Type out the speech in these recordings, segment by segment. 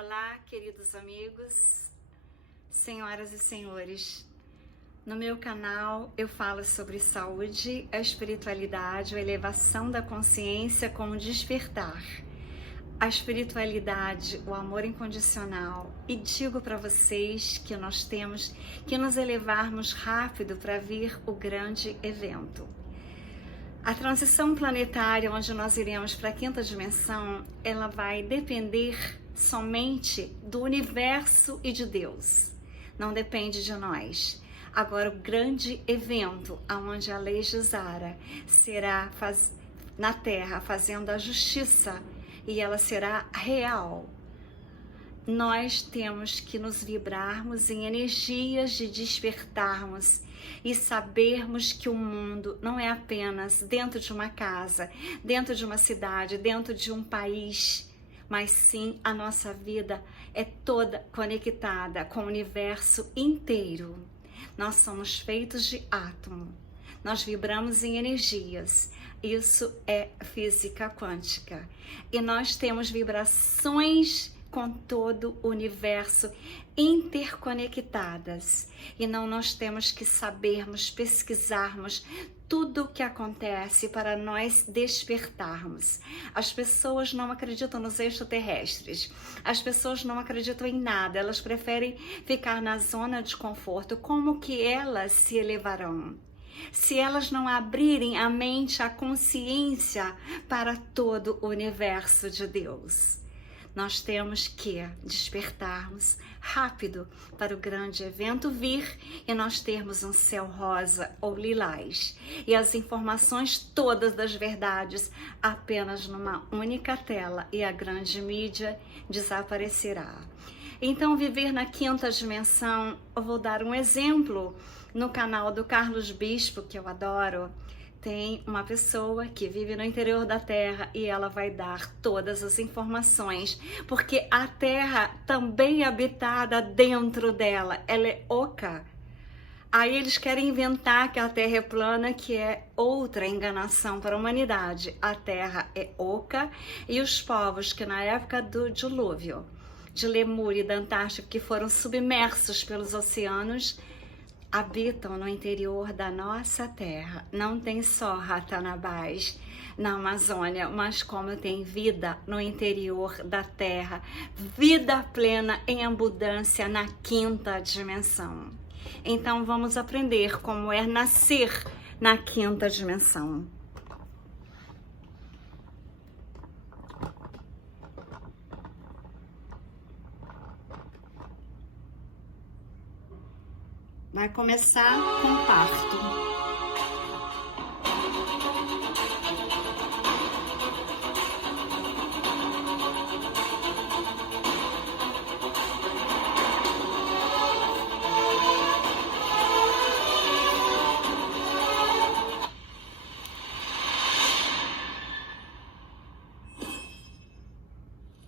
Olá, queridos amigos, senhoras e senhores. No meu canal eu falo sobre saúde, a espiritualidade, a elevação da consciência com o despertar, a espiritualidade, o amor incondicional. E digo para vocês que nós temos que nos elevarmos rápido para vir o grande evento. A transição planetária, onde nós iremos para a quinta dimensão, ela vai depender somente do universo e de Deus. Não depende de nós. Agora, o grande evento, onde a lei de Zara será na Terra, fazendo a justiça, e ela será real. Nós temos que nos vibrarmos em energias de despertarmos e sabermos que o mundo não é apenas dentro de uma casa, dentro de uma cidade, dentro de um país, mas sim a nossa vida é toda conectada com o universo inteiro. Nós somos feitos de átomo, nós vibramos em energias. Isso é física quântica. E nós temos vibrações com todo o universo interconectadas. E não nós temos que sabermos, pesquisarmos tudo o que acontece para nós despertarmos. As pessoas não acreditam nos extraterrestres. As pessoas não acreditam em nada. Elas preferem ficar na zona de conforto. Como que elas se elevarão? Se elas não abrirem a mente, a consciência para todo o universo de Deus. Nós temos que despertarmos rápido para o grande evento vir e nós termos um céu rosa ou lilás e as informações todas das verdades apenas numa única tela e a grande mídia desaparecerá. Então, viver na quinta dimensão, eu vou dar um exemplo no canal do Carlos Bispo, que eu adoro. Tem uma pessoa que vive no interior da Terra e ela vai dar todas as informações, porque a Terra também é habitada dentro dela, ela é oca. Aí eles querem inventar que a Terra é plana, que é outra enganação para a humanidade. A Terra é oca e os povos que na época do dilúvio, de Lemúria e da Antártica, que foram submersos pelos oceanos, habitam no interior da nossa terra. Não tem só ratanabás na Amazônia, mas como tem vida no interior da terra, vida plena em abundância na quinta dimensão. Então vamos aprender como é nascer na quinta dimensão. Vai começar com o parto.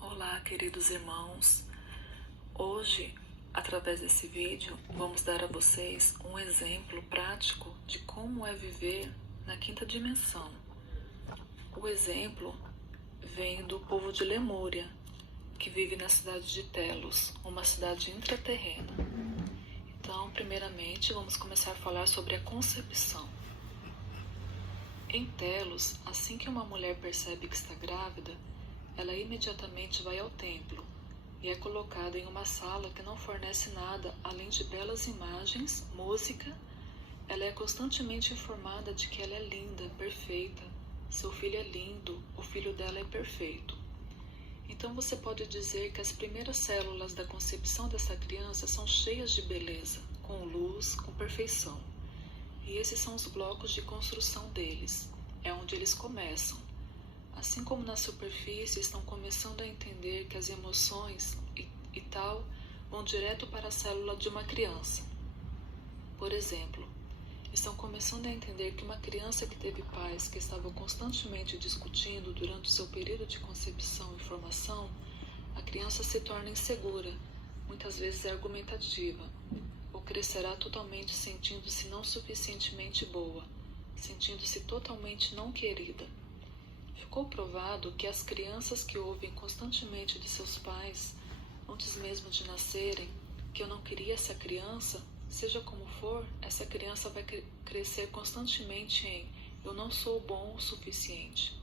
Olá, queridos irmãos. Hoje, através desse vídeo, vamos dar a vocês um exemplo prático de como é viver na quinta dimensão. O exemplo vem do povo de Lemúria, que vive na cidade de Telos, uma cidade intraterrena. Então, primeiramente, vamos começar a falar sobre a concepção. Em Telos, assim que uma mulher percebe que está grávida, ela imediatamente vai ao templo e é colocada em uma sala que não fornece nada além de belas imagens, música. Ela é constantemente informada de que ela é linda, perfeita, seu filho é lindo, o filho dela é perfeito. Então você pode dizer que as primeiras células da concepção dessa criança são cheias de beleza, com luz, com perfeição. E esses são os blocos de construção deles, é onde eles começam. Assim como na superfície estão começando a entender que as emoções e tal vão direto para a célula de uma criança. Por exemplo, estão começando a entender que uma criança que teve pais que estavam constantemente discutindo durante o seu período de concepção e formação, a criança se torna insegura, muitas vezes argumentativa, ou crescerá totalmente sentindo-se não suficientemente boa, sentindo-se totalmente não querida. Ficou provado que as crianças que ouvem constantemente de seus pais antes mesmo de nascerem, que eu não queria essa criança, seja como for, essa criança vai crescer constantemente em eu não sou bom o suficiente.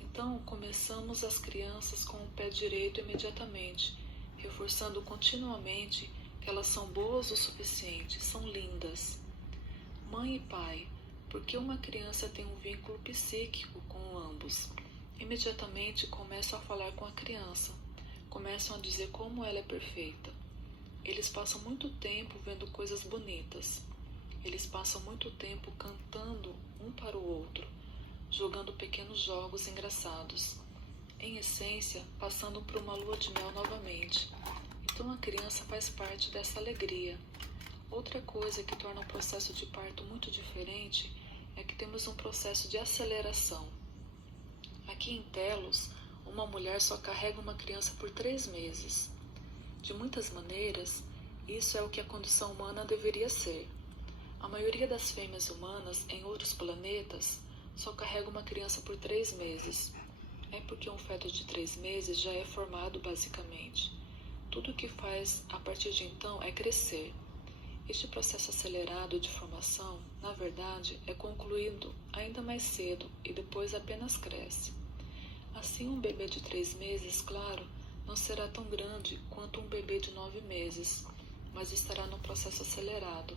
Então, começamos as crianças com o pé direito imediatamente, reforçando continuamente que elas são boas o suficiente, são lindas. Mãe e pai, porque uma criança tem um vínculo psíquico com ambos. Imediatamente começam a falar com a criança, começam a dizer como ela é perfeita. Eles passam muito tempo vendo coisas bonitas. Eles passam muito tempo cantando um para o outro, jogando pequenos jogos engraçados. Em essência, passando por uma lua de mel novamente. Então a criança faz parte dessa alegria. Outra coisa que torna o processo de parto muito diferente é que temos um processo de aceleração. Aqui em Telos, uma mulher só carrega uma criança por 3 meses. De muitas maneiras, isso é o que a condição humana deveria ser. A maioria das fêmeas humanas em outros planetas só carrega uma criança por 3 meses. É porque um feto de 3 meses já é formado basicamente. Tudo o que faz a partir de então é crescer. Este processo acelerado de formação, na verdade, é concluído ainda mais cedo e depois apenas cresce. Assim, um bebê de 3 meses, claro, não será tão grande quanto um bebê de 9 meses, mas estará num processo acelerado,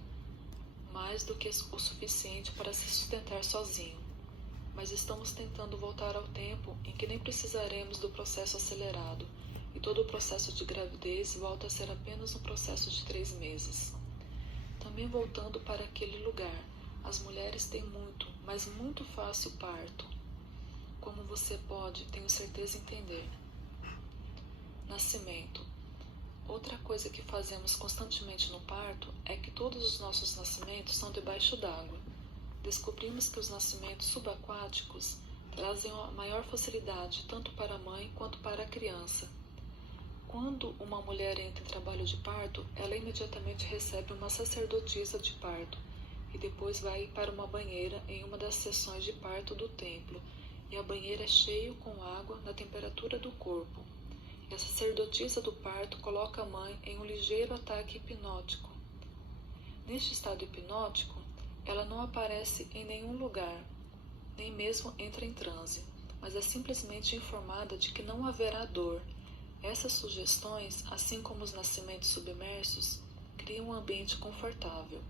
mais do que o suficiente para se sustentar sozinho. Mas estamos tentando voltar ao tempo em que nem precisaremos do processo acelerado, e todo o processo de gravidez volta a ser apenas um processo de 3 meses. Também voltando para aquele lugar, as mulheres têm muito, mas muito fácil parto, como você pode, tenho certeza, entender. Nascimento. Outra coisa que fazemos constantemente no parto é que todos os nossos nascimentos são debaixo d'água. Descobrimos que os nascimentos subaquáticos trazem uma maior facilidade tanto para a mãe quanto para a criança. Quando uma mulher entra em trabalho de parto, ela imediatamente recebe uma sacerdotisa de parto e depois vai para uma banheira em uma das sessões de parto do templo, e a banheira é cheia com água na temperatura do corpo. E a sacerdotisa do parto coloca a mãe em um ligeiro ataque hipnótico. Neste estado hipnótico, ela não aparece em nenhum lugar, nem mesmo entra em transe, mas é simplesmente informada de que não haverá dor. Essas sugestões, assim como os nascimentos submersos, criam um ambiente confortável,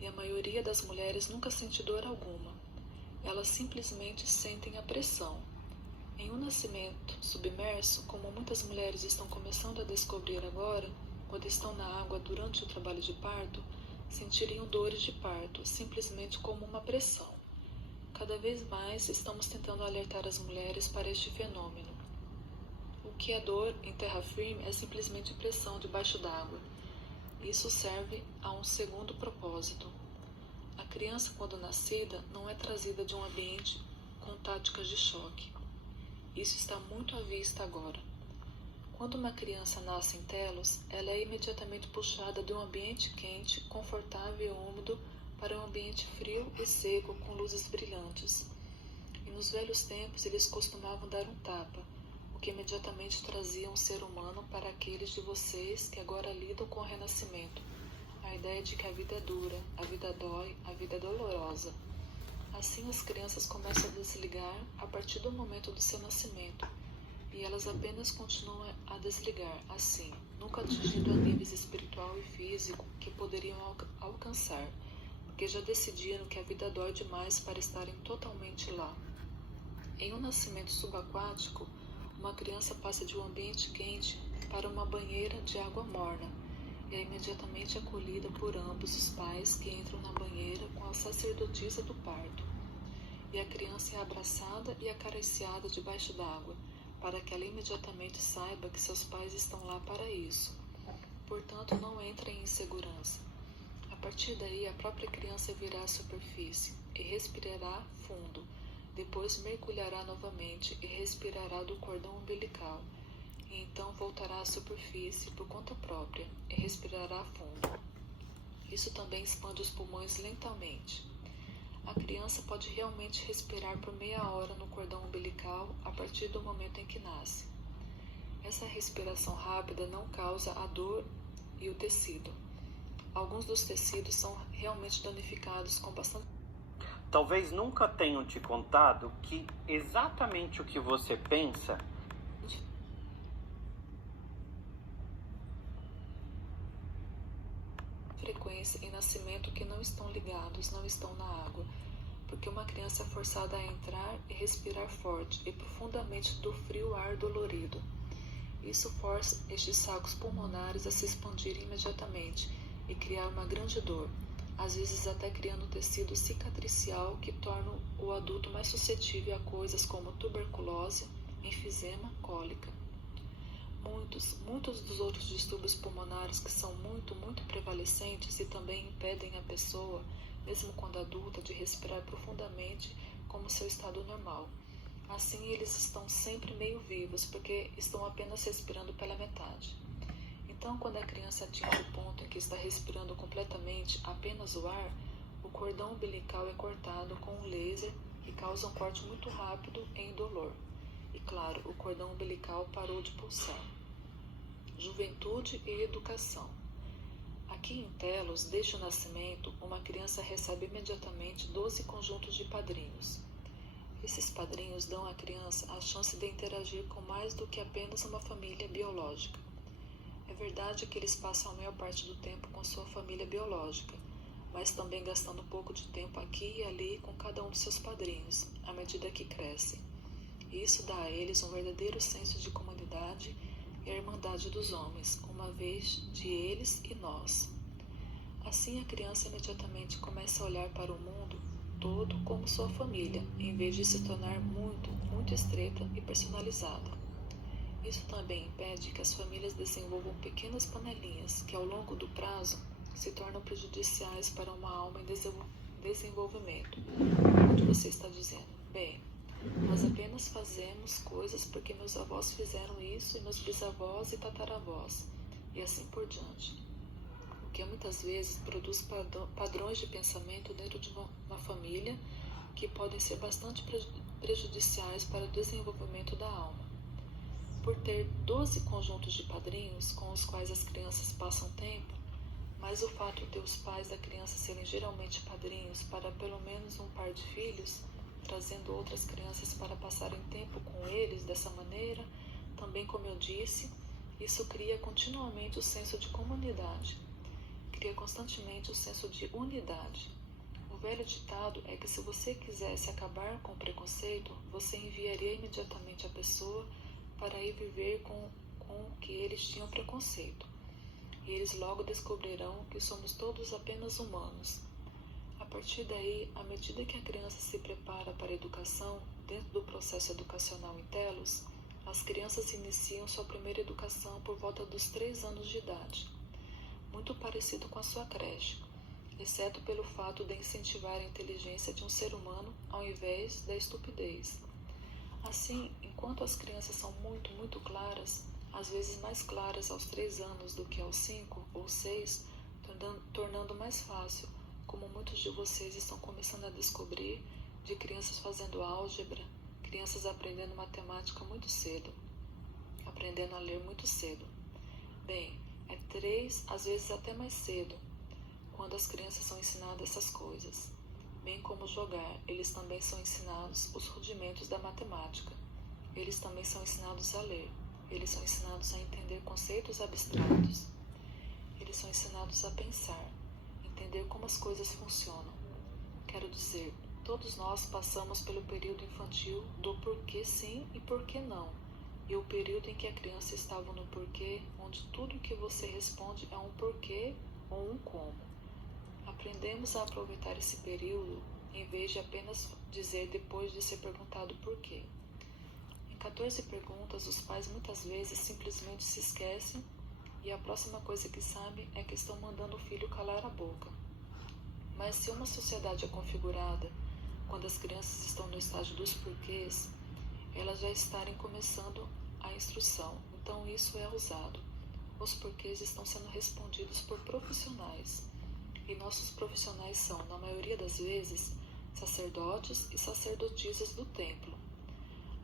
e a maioria das mulheres nunca sente dor alguma. Elas simplesmente sentem a pressão. Em um nascimento submerso, como muitas mulheres estão começando a descobrir agora, quando estão na água durante o trabalho de parto, sentiriam dores de parto, simplesmente como uma pressão. Cada vez mais estamos tentando alertar as mulheres para este fenômeno. O que é dor em terra firme é simplesmente pressão debaixo d'água. Isso serve a um segundo propósito. A criança, quando nascida, não é trazida de um ambiente com táticas de choque. Isso está muito à vista agora. Quando uma criança nasce em Telos, ela é imediatamente puxada de um ambiente quente, confortável e úmido para um ambiente frio e seco com luzes brilhantes. E nos velhos tempos eles costumavam dar um tapa, o que imediatamente trazia um ser humano para aqueles de vocês que agora lidam com o renascimento. A ideia de que a vida é dura, a vida dói, a vida é dolorosa. Assim as crianças começam a desligar a partir do momento do seu nascimento, e elas apenas continuam a desligar, assim, nunca atingindo a níveis espiritual e físico que poderiam alcançar, porque já decidiram que a vida dói demais para estarem totalmente lá. Em um nascimento subaquático, uma criança passa de um ambiente quente para uma banheira de água morna e é imediatamente acolhida por ambos os pais que entram na banheira com a sacerdotisa do parto. E a criança é abraçada e acariciada debaixo d'água, para que ela imediatamente saiba que seus pais estão lá para isso. Portanto, não entre em insegurança. A partir daí, a própria criança virá à superfície e respirará fundo. Depois mergulhará novamente e respirará do cordão umbilical. E então voltará à superfície por conta própria e respirará fundo. Isso também expande os pulmões lentamente. A criança pode realmente respirar por meia hora no cordão umbilical a partir do momento em que nasce. Essa respiração rápida não causa a dor e o tecido. Alguns dos tecidos são realmente danificados com bastante. Talvez nunca tenham te contado que exatamente o que você pensa frequência em nascimento que não estão ligados, não estão na água, porque uma criança é forçada a entrar e respirar forte e profundamente do frio ar dolorido. Isso força estes sacos pulmonares a se expandirem imediatamente e criar uma grande dor, às vezes até criando um tecido cicatricial que torna o adulto mais suscetível a coisas como tuberculose, enfisema, cólica. Muitos dos outros distúrbios pulmonares que são muito prevalecentes e também impedem a pessoa, mesmo quando adulta, de respirar profundamente como seu estado normal. Assim, eles estão sempre meio vivos, porque estão apenas respirando pela metade. Então, quando a criança atinge o ponto em que está respirando completamente apenas o ar, o cordão umbilical é cortado com um laser e causa um corte muito rápido e indolor. E claro, o cordão umbilical parou de pulsar. Juventude e educação. Aqui em Telos, desde o nascimento, uma criança recebe imediatamente 12 conjuntos de padrinhos. Esses padrinhos dão à criança a chance de interagir com mais do que apenas uma família biológica. É verdade que eles passam a maior parte do tempo com sua família biológica, mas também gastando um pouco de tempo aqui e ali com cada um dos seus padrinhos, à medida que crescem. E isso dá a eles um verdadeiro senso de comunidade e a irmandade dos homens, uma vez de eles e nós. Assim, a criança imediatamente começa a olhar para o mundo todo como sua família, em vez de se tornar muito estreita e personalizada. Isso também impede que as famílias desenvolvam pequenas panelinhas que, ao longo do prazo, se tornam prejudiciais para uma alma em desenvolvimento. Onde você está dizendo, bem, nós apenas fazemos coisas porque meus avós fizeram isso e meus bisavós e tataravós, e assim por diante. O que muitas vezes produz padrões de pensamento dentro de uma família que podem ser bastante prejudiciais para o desenvolvimento da alma. Por ter 12 conjuntos de padrinhos com os quais as crianças passam tempo, mas o fato de os pais da criança serem geralmente padrinhos para pelo menos um par de filhos, trazendo outras crianças para passarem tempo com eles dessa maneira, também, como eu disse, isso cria continuamente o senso de comunidade, cria constantemente o senso de unidade. O velho ditado é que se você quisesse acabar com o preconceito, você enviaria imediatamente a pessoa para ir viver com que eles tinham preconceito. E eles logo descobrirão que somos todos apenas humanos. A partir daí, à medida que a criança se prepara para a educação, dentro do processo educacional em Telos, as crianças iniciam sua primeira educação por volta dos 3 anos de idade, muito parecido com a sua creche, exceto pelo fato de incentivar a inteligência de um ser humano ao invés da estupidez. Assim, enquanto as crianças são muito claras, às vezes mais claras aos 3 anos do que aos 5 ou 6, tornando mais fácil, como muitos de vocês estão começando a descobrir, de crianças fazendo álgebra, crianças aprendendo matemática muito cedo, aprendendo a ler muito cedo. Bem, é 3, às vezes até mais cedo, quando as crianças são ensinadas essas coisas. Bem como jogar, eles também são ensinados os rudimentos da matemática. Eles também são ensinados a ler. Eles são ensinados a entender conceitos abstratos. Eles são ensinados a pensar, entender como as coisas funcionam. Quero dizer, todos nós passamos pelo período infantil do porquê sim e porquê não, e o período em que a criança estava no porquê, onde tudo o que você responde é um porquê ou um como. Aprendemos a aproveitar esse período em vez de apenas dizer depois de ser perguntado por quê. Em 14 perguntas, os pais muitas vezes simplesmente se esquecem e a próxima coisa que sabem é que estão mandando o filho calar a boca. Mas se uma sociedade é configurada quando as crianças estão no estágio dos porquês, elas já estarem começando a instrução, então isso é usado. Os porquês estão sendo respondidos por profissionais. E nossos profissionais são, na maioria das vezes, sacerdotes e sacerdotisas do templo.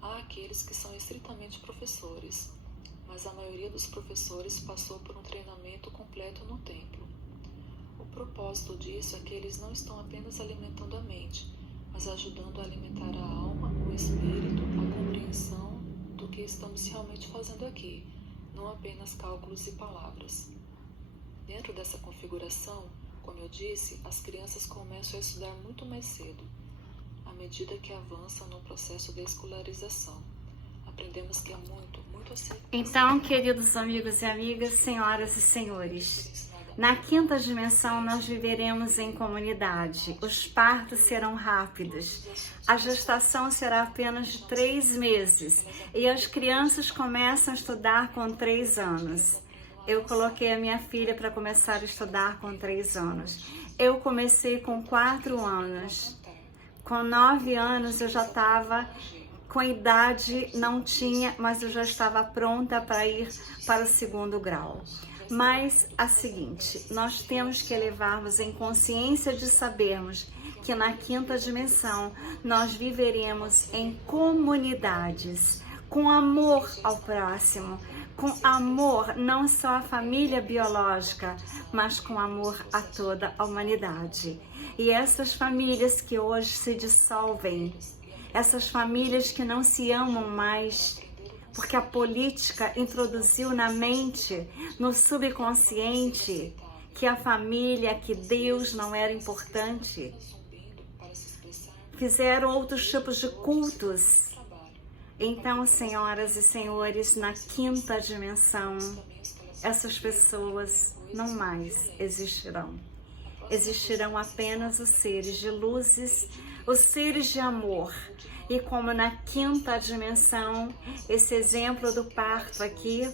Há aqueles que são estritamente professores, mas a maioria dos professores passou por um treinamento completo no templo. O propósito disso é que eles não estão apenas alimentando a mente, mas ajudando a alimentar a alma, o espírito, a compreensão do que estamos realmente fazendo aqui, não apenas cálculos e palavras. Dentro dessa configuração, como eu disse, as crianças começam a estudar muito mais cedo, à medida que avançam no processo de escolarização. Aprendemos que há muito a ser. Então, queridos amigos e amigas, senhoras e senhores, na quinta dimensão nós viveremos em comunidade. Os partos serão rápidos. A gestação será apenas de 3 meses e as crianças começam a estudar com 3 anos. Eu coloquei a minha filha para começar a estudar com 3 anos. Eu comecei com 4 anos. Com 9 anos eu já estava com idade, não tinha, mas eu já estava pronta para ir para o 2º grau. Mas a seguinte, nós temos que elevarmos em consciência de sabermos que na quinta dimensão nós viveremos em comunidades, com amor ao próximo, com amor não só à família biológica, mas com amor a toda a humanidade. E essas famílias que hoje se dissolvem, essas famílias que não se amam mais, porque a política introduziu na mente, no subconsciente, que a família, que Deus não era importante. Fizeram outros tipos de cultos. Então, senhoras e senhores, na quinta dimensão, essas pessoas não mais existirão. Existirão apenas os seres de luzes, os seres de amor. E como na quinta dimensão, esse exemplo do parto aqui,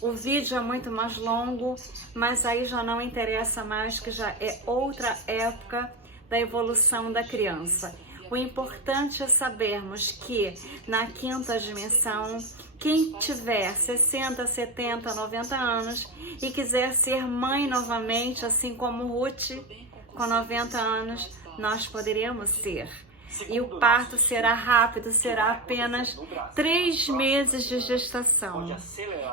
o vídeo é muito mais longo, mas aí já não interessa mais, que já é outra época da evolução da criança. O importante é sabermos que na quinta dimensão, quem tiver 60, 70, 90 anos e quiser ser mãe novamente, assim como Ruth, com 90 anos, nós poderemos ser. E o parto será rápido, será apenas 3 meses de gestação.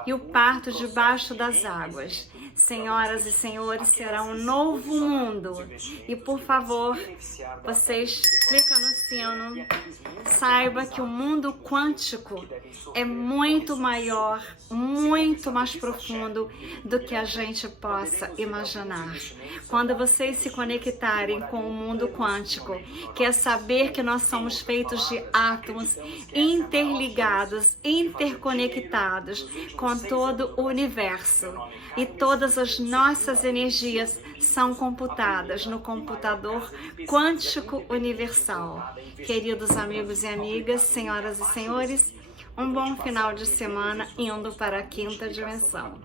E o parto debaixo das águas. Senhoras e senhores, será um novo mundo. E por favor, vocês clicam no sino, saiba que o mundo quântico é muito maior, muito mais profundo do que a gente possa imaginar. Quando vocês se conectarem com o mundo quântico, que é saber que nós somos feitos de átomos interligados, interconectados com todo o universo, e todas as nossas energias são computadas no computador quântico universal. Queridos amigos e amigas, senhoras e senhores, um bom final de semana indo para a quinta dimensão.